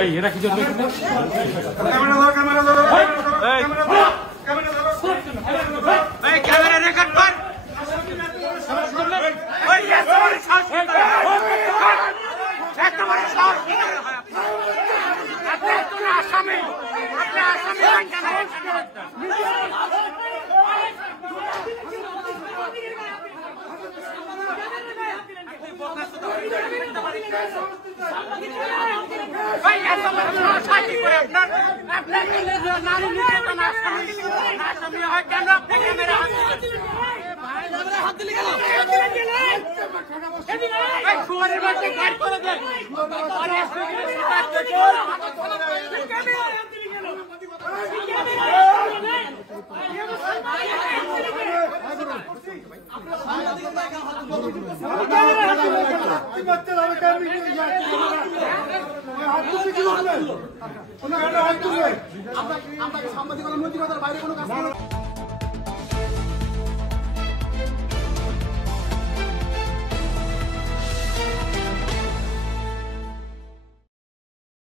এই এরা কি জন্য ক্যামেরা ধরো এই ক্যামেরা রেকর্ড কর ওই এত বড় সাহস এত বড় সাহস আপনি তো আসামি সাংবাদিকতার নৈতিকতার বাইরে কোনো কাজ